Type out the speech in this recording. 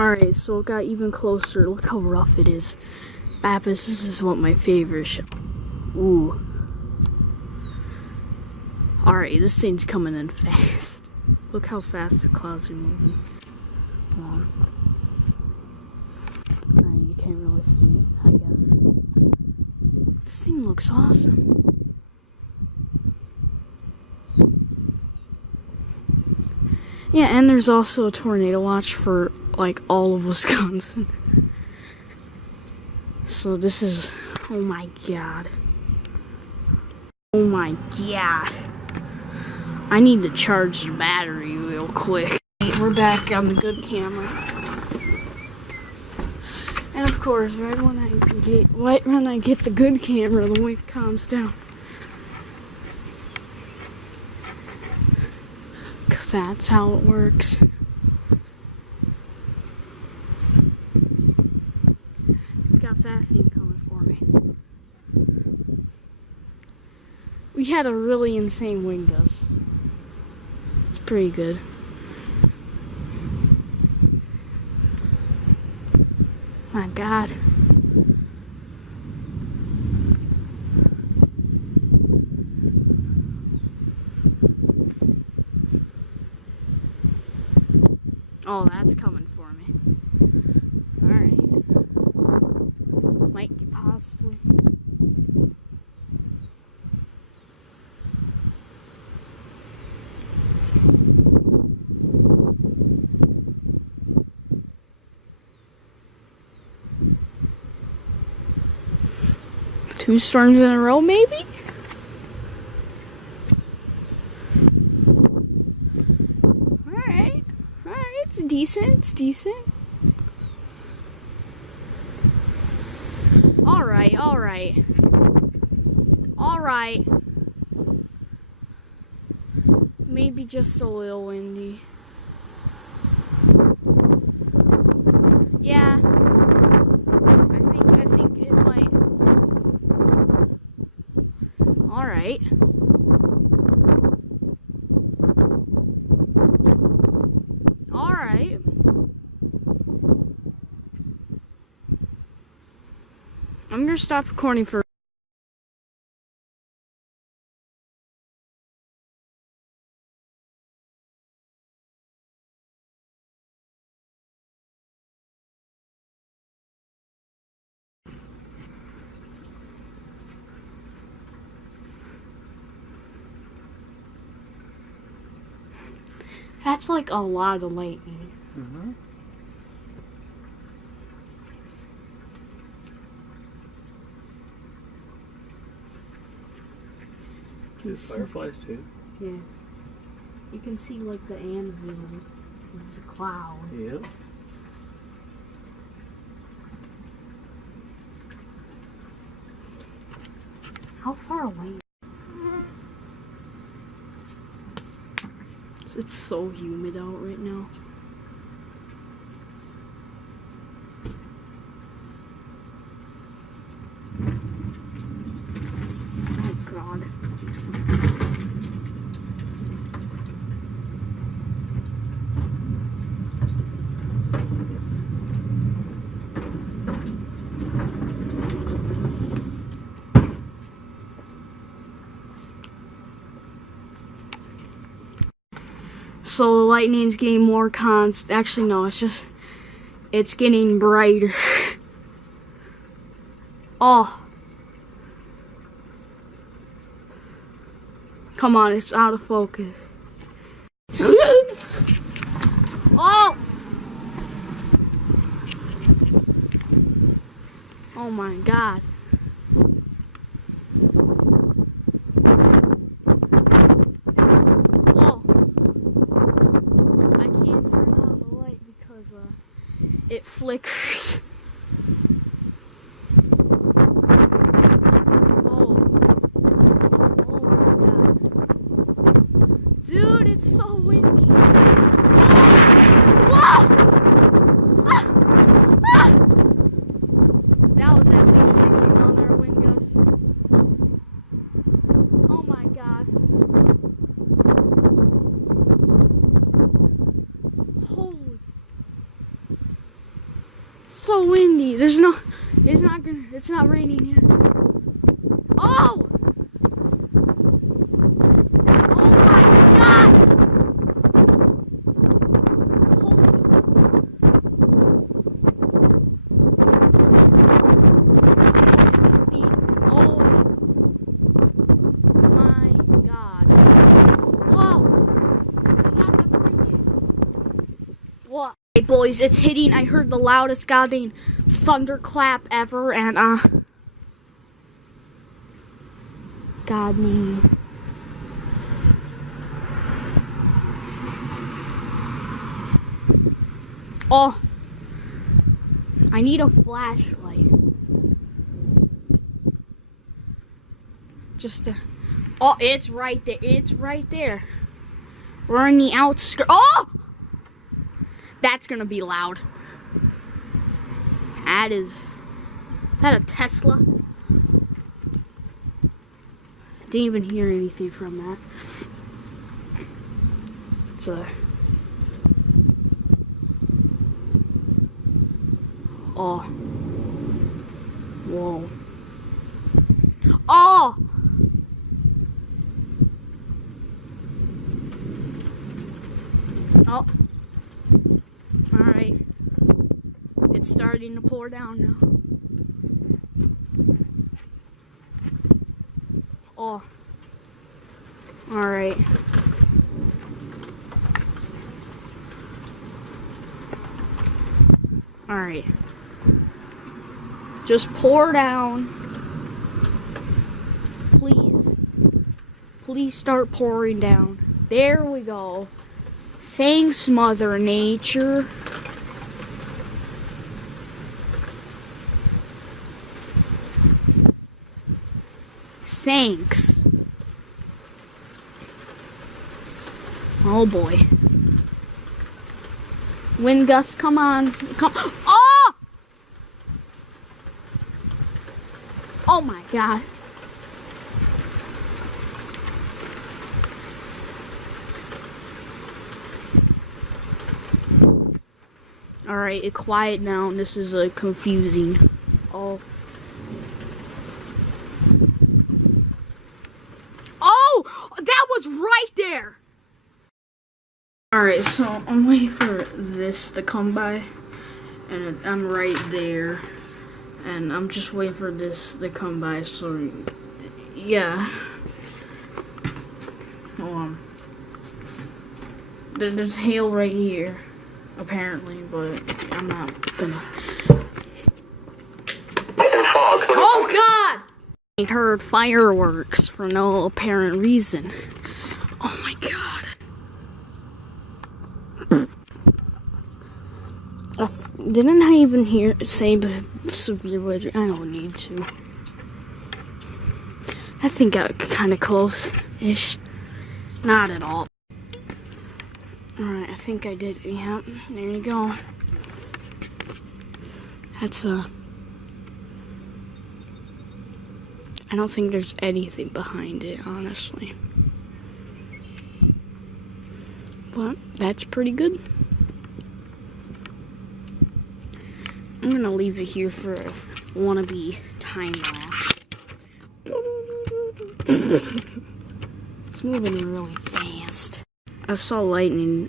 Alright, so it got even closer. Look how rough it is. Baptist, this is what my favorite show. Ooh. Alright, this thing's coming in fast. Look how fast the clouds are moving. Alright, you can't really see, I guess. This thing looks awesome. Yeah, and there's also a tornado watch for, like, all of Wisconsin. So this is, oh my god. Oh my god. I need to charge the battery real quick. We're back on the good camera. And of course, right when I get the good camera, the wind calms down. Cause that's how it works. Got that thing coming for me. We had a really insane wind gust. It's pretty good. My god. Oh, that's coming for me. Alright. Might possibly. Two storms in a row, maybe? Alright. Alright, it's decent. It's decent. Alright, alright. Alright. Maybe just a little windy. Yeah. I think it might. Alright. Alright. I'm gonna stop recording for That's like a lot of lightning. Mm-hmm. There's fireflies too. Yeah. You can see like the anvil of the cloud. Yep. How far away? It's so humid out right now. Oh god. So the lightning's getting more constant. Actually, no, it's getting brighter. Oh. Come on, it's out of focus. Oh! Oh my god. It flickers. Oh. Oh my god. Dude, it's so windy. Whoa! Ah! Ah! That was at least 60 mile/hour wind gust. Oh my god. Holy. So windy. It's not raining yet. Oh! Oh my God! Oh my God. Whoa! We got the bridge. What? Hey boys, it's hitting. I heard the loudest goddamn thunderclap ever, and God me. Oh, I need a flashlight. Just to. Oh, it's right there. It's right there. We're in the outskirts. Oh! That's gonna be loud. Is that a Tesla? I didn't even hear anything from that. It's a. Oh. Whoa. Oh! Oh. Alright. It's starting to pour down now. Oh. Alright. Alright. Just pour down. Please. Please start pouring down. There we go. Thanks, Mother Nature. Thanks. Oh boy. Wind gusts, come on. Come. Oh! Oh my God. Alright, it's quiet now. This is confusing. Oh. Oh! That was right there! Alright, so I'm waiting for this to come by. And I'm right there. And I'm just waiting for this to come by, so yeah. Hold on. There's hail right here, apparently, but I'm not gonna. Oh God! I heard fireworks for no apparent reason. Oh my God. Didn't I even say severe weather? I don't need to. I think I got kind of close-ish. Not at all. Alright, I think I did. Yeah, there you go. That's I don't think there's anything behind it, honestly. But that's pretty good. I'm gonna leave it here for a wannabe time lapse. It's moving really fast. I saw lightning